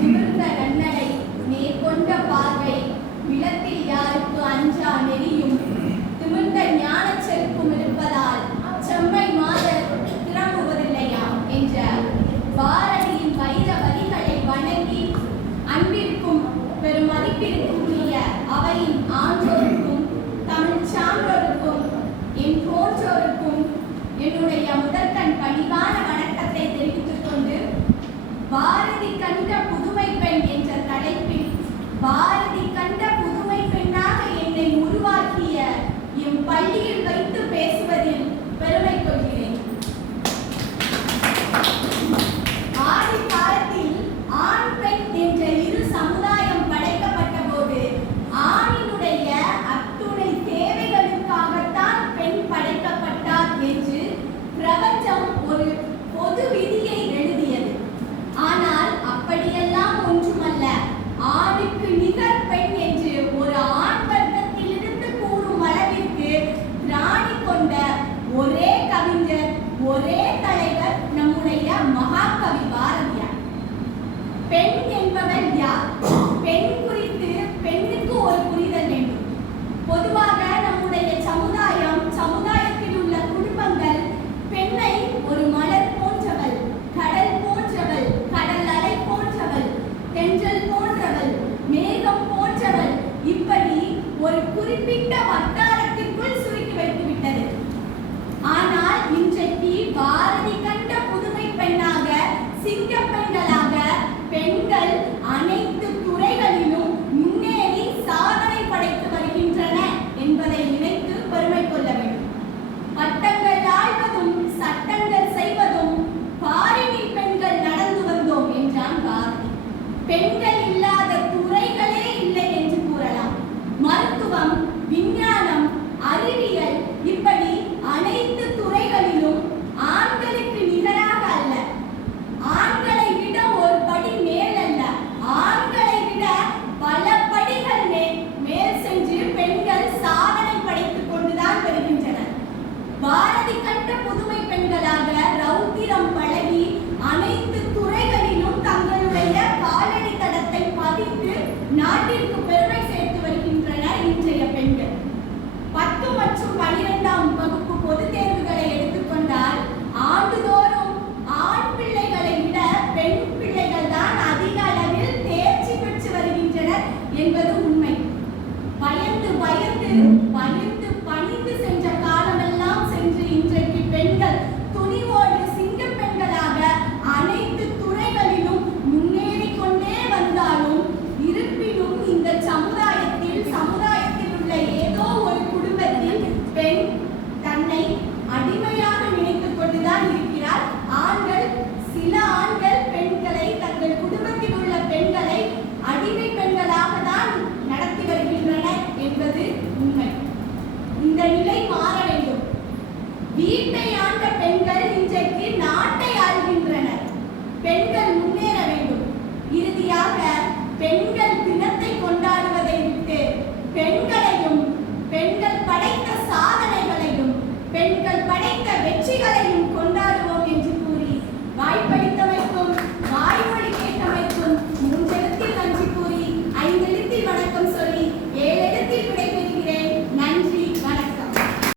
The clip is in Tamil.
நிமிர்ந்த நன்னடை நேர்கொண்ட பார்வை விளத்தில் யாருக்கு அஞ்சா நெறியும் திமிர்ந்த ஞானச் செருக்கும் இருப்பதால் செம்மை மாதர் திறமுவதில்லையா என்ற பாரதியின் வைர வரிகளை வணங்கி அன்பிற்கும் பெரும் மதிப்பிற்கும் உரிய அவையின் ஆன்றோருக்கும் தமிழ் சான்றோருக்கும் என் போன்றோருக்கும் என்னுடைய முதற்கண் பணிவான வணக்கத்தை தெரிவித்துக் கொண்டு பாரதி கண்ட புதுமை பெண் என்ற தலைப்பில் பாரதி கண்ட புதுமை பெண்ணாக என்னை உருவாக்கிய எம் பள்ளியில் வைத்து பேசுவதில் பெருமை கொள்கிறேன். ஆதி காலத்தில் ஆண் பெண் என்ற இரு சமுதாயம் படைக்கப்பட்ட போது ஆணினுடைய அத்துணை தேவைகளுக்காகத்தான் பெண் படைக்கப்பட்டார் என்று பிரபஞ்சம் ஒரு பொது விதியை எழுதியது. ஆனால் அப்படியெல்லாம் ஒன்றுமல்ல. ஆணுக்கு நிகர் பெண் என்று ஒரு ஆண் வர்க்கத்திலிருந்து கூறும் அளவிற்கு திராணி கொண்ட ஒரே கவிஞர், ஒரே தலைவர் நம்முடைய மகாகவி பாரதியார். பெண் என்பவள் யார்? பெண் குறித்து பெண்ணுக்கு ஒரு புரிதல் வேண்டும். பொதுவாக நம்முடைய சமுதாயத்தில் உள்ள குடும்பங்கள் பெண்ணை ஒரு மலர் போன்றவள், கடல் போன்றவள், கடல் அலை போன்றவள், தென்றல் போன்றவள், மேகம் போன்றவள், இப்படி ஒரு குறிப்பிட்ட வட்டாரத்திற்குள் சுருக்கி வைத்துவிட்டது. ஆனால் இன்றைக்கு பாரதி கண்ட புதுமை பெண்ணாக, சிங்க பெண்களாக பெண்கள் அனைத்து துறைகளிலும் முன்னேறி சாதனை படைத்து வருகின்றன என்பதை நினைத்து பெருமை கொள்ள வேண்டும். பட்டங்கள் ஆழ்வதும் சட்டங்கள் செய்வதும் பாரினில் பெண்கள் நடந்து வந்தோம் என்றான் பாரதி. பெண்கள் இல்லாத துறைகளே இல்லை என்று கூறலாம். மருத்துவம், விஞ்ஞானம், அறிவியல், இப்படி அனைத்து துறைகளிலும் ஆண்களுக்கு நிகராக அல்ல, ஆண்களை விட ஒரு படி மேல் அல்ல, ஆண்களை விட பல படிகள் மேல் சென்று பெண்கள் சாதனை படைத்துக் கொண்டுதான் வருகின்றனர். பாரதி கண்ட புதுமை பெண்களாக ரௌத்திரம் பழகி அனைத்து துறைகளிலும் தங்களுடைய காலடி தடத்தை பதித்து நாட்டிற்கு பெருமை சேர்த்து வருகின்றனர் இன்றைய பெண்கள். 10 மற்றும் 12ஆம் வகுப்பு பொதுத் தேர்வுகளை எடுத்துக்கொண்டால் ஆண்டுதோறும் ஆண் பிள்ளைகளை விட பெண் பிள்ளைகள் தான் அதிக அளவில் தேர்ச்சி பெற்று வருகின்றனர் என்பது உண்மை. பயந்து பயந்து பயந்து பணிந்து சென்ற காலமெல்லாம் சென்று இன்றைக்கு பெண்கள் துணிவோடு சிங்க பெண்களாக அனைத்து துறைகளிலும் முன்னேறி கொண்டே வந்தாலும், இருப்பினும் இந்த சமுதாயத்தில் உள்ள ஏதோ ஒரு குடும்பத்தில் பெண் தன்னை அடிமையாக நினைத்துக் கொண்டுதான் இருக்கிறார். சில ஆண்கள் பெண்களை, தங்கள் குடும்பத்தில் உள்ள பெண்களை அடிமை பெண்களாக தான் நடத்தி வருகின்றனர் என்பது உண்மை. இந்த நிலை மாற வேண்டும். வீட்டை ஆண்ட பெண்கள் இன்றைக்கு நாட்டை ஆள்கின்றனர். பெண்கள் முன்னேற வேண்டும். இறுதியாக பெண்கள் தினத்தை கொண்டாடுவதை விட்டு பெண்களையும், பெண்கள் படைத்த சாதனைகளையும், பெண்கள் படைத்த வெற்றிகளையும் கொண்டாட